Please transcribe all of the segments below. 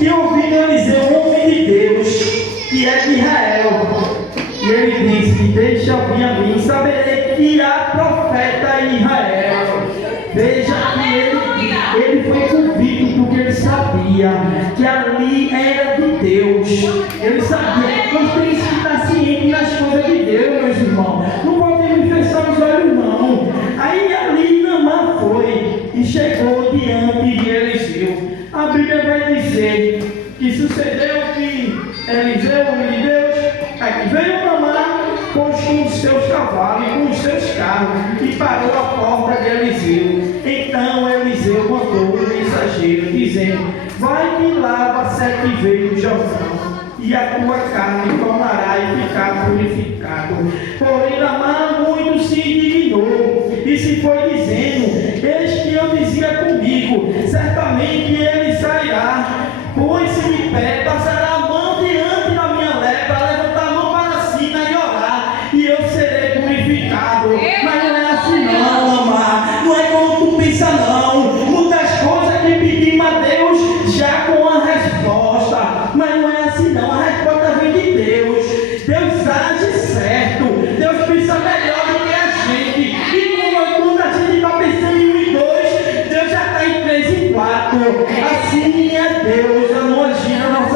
que ouvindo Eliseu, um homem de Deus, que é de Israel, e ele disse: deixa vir a mim, saberei que há profeta em Israel. Veja que ele foi convicto porque ele sabia que ali era de Deus. Ele sabia. Nós temos que estar cientes das coisas de Deus, meus irmãos. Não podemos fechar os olhos, não. Aí ali Naamã foi e chegou diante de Eliseu. A Bíblia vai dizer que sucedeu que Eliseu, o homem de Deus, veio Naamã com os seus cavalos e com os seus carros e parou à porta de Eliseu. Então Eliseu mandou um mensageiro dizendo: vai e lava 7 vezes o Jordão, e a tua carne tornará e ficar purificado. Porém Naamã muito se indignou e se foi dizendo: eis que eu dizia comigo, certamente ele sairá, põe-se de pé, passará a mão diante da minha lepra, levantar a mão para cima e orar, e eu serei purificado. Mas não é assim não, amar. Não é como tu pensa não. Muitas coisas que pedimos a Deus já com a resposta, mas não é assim não. A resposta vem de Deus. Deus age certo. Deus pensa melhor do que a gente. E quando a gente está pensando em 1 e 2, Deus já está em 3 e 4. Assim é Deus, a não agir na nossa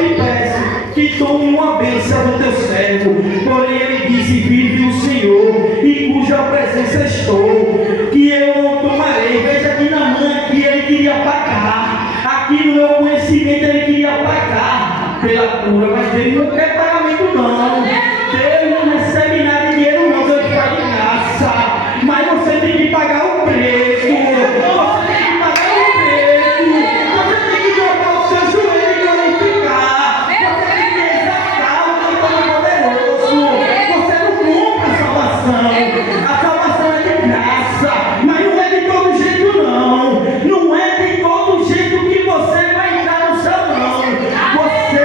te peço que tome uma bênção do teu servo. Porém ele disse, vive o Senhor, e cuja presença estou, que eu não tomarei. Veja que Naamã aqui ele queria pagar. Aqui no meu conhecimento ele queria pagar pela cura, mas ele não quer pagamento não. Deus não recebe nada de dinheiro não, Deus faz de graça. Mas você tem que pagar o preço. Você tem que pagar o preço. Você tem que jogar o seu joelho e glorificar. Você tem que exaltar o Deus Todo-Poderoso. Você não compra a salvação. A salvação é de graça, mas não é de todo jeito não. Não é de todo jeito que você vai entrar no céu não. Você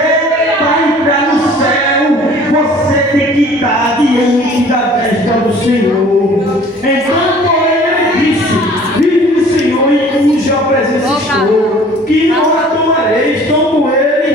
vai entrar no céu. Você tem que estar diante da destra do Senhor. Então, porém, ele disse, vive o Senhor e cuja presença estou, que não a tomareis, como ele,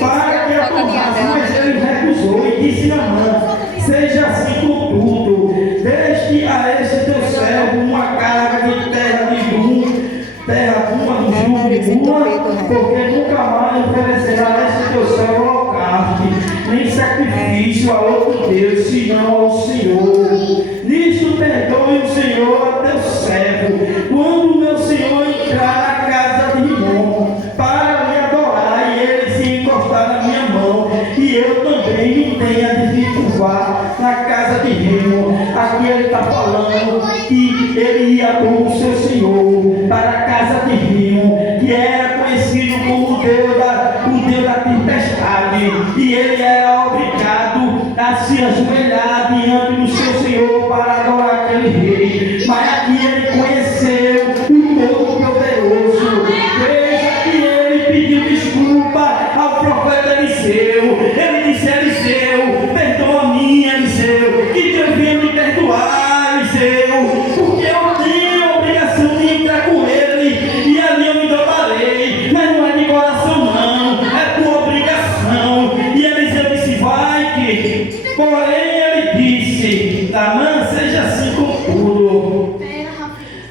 para que a tomasse, mas ele recusou e disse Naamã, seja assim contudo, deixe a este teu servo uma carga de terra de uma do jugo de bula, porque nunca mais oferecerá a este teu servo holocausto, nem sacrifício a outro Deus, senão ao Senhor. Nisto perdoe o Senhor a teu servo, quando o meu Senhor entrar na casa de Rimon, para me adorar, e ele se encostar na minha mão, e eu também me tenha de me curvar na casa de Rimon. Aqui ele está falando que ele ia com o seu Senhor para a casa de Rimon, que era conhecido como o Deus da tempestade, e ele era obrigado a se ajoelhar diante do seu Senhor para adorar aquele rei. Mas aqui ele conheceu o Todo-Poderoso. Veja que ele pediu desculpa ao profeta Eliseu. Ele disse, Eliseu, perdoa-me, Eliseu, que Deus venha me perdoar, Eliseu, porque eu tenho a obrigação de entrar com ele, e ali eu me dobrarei, mas não é de coração não, é por obrigação. E Eliseu disse, vai que, porém ele disse, Naamã, seja assim contudo,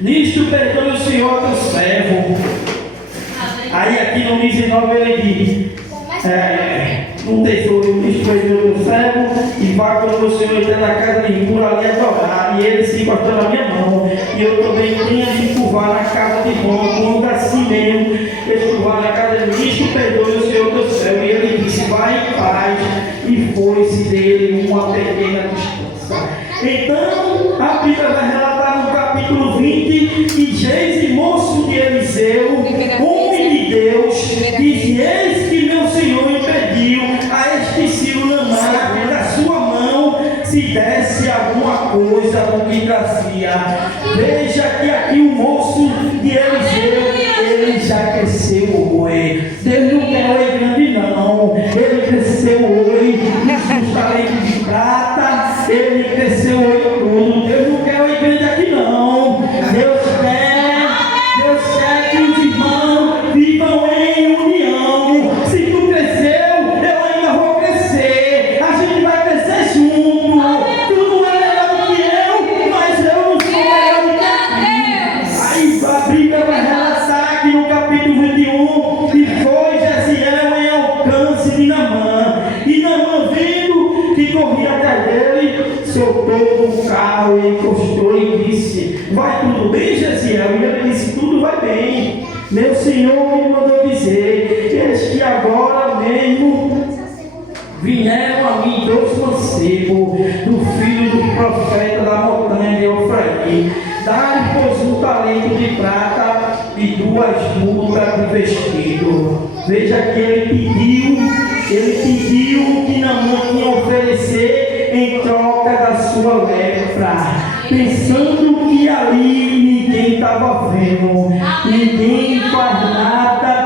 nisto perdoe o Senhor teu servo. Aí aqui no 19 ele diz, um tesouro, nisto perdoe o teu servo, e vá quando o Senhor entrar na casa de Rimon ali adorar, e ele se encostou na minha mão, e eu também tinha de curvar na casa de Rimon, quando assim mesmo curvar na casa de nisto perdoe o Senhor teu servo. E ele disse, vai em paz, e foi-se dele uma pequena distância. Então, a Bíblia vai relatar no capítulo 20 que Geise, moço de Eliseu, homem de Deus, disse, eis que meu Senhor impediu a este Ciro Naamã da sua mão se desse alguma coisa do que trazia. Veja que aqui o moço de Eliseu, ele já cresceu o oi. Deus não quer oi grande não. Ele cresceu o oi nos talentos de prata. Ele cresceu o oi tudo. Deus não quer oi grande aqui não. Deus quer que os irmãos vivam em união. Se tu cresceu, eu ainda vou crescer. A gente vai crescer junto. Tu não é melhor do que eu, mas eu não sou melhor do que tu. Aí a Bíblia vai relatar aqui no capítulo 21 que foi Jesiel em alcance de Naamã. E Naamã, vendo que corria até ele, soltou um carro e encostou e disse, vai tudo bem, Jesiel? E ele disse, tudo vai bem. Meu Senhor me mandou dizer, eis que agora mesmo vieram a mim dois mancebos do filho do profeta da montanha de Efraim. Dá-lhe, pois, um talento de prata e 2 mudas de vestido. Veja que ele pediu que Naamã ia oferecer em troca da sua lepra, pensando que ali ninguém estava vendo, ninguém faz nada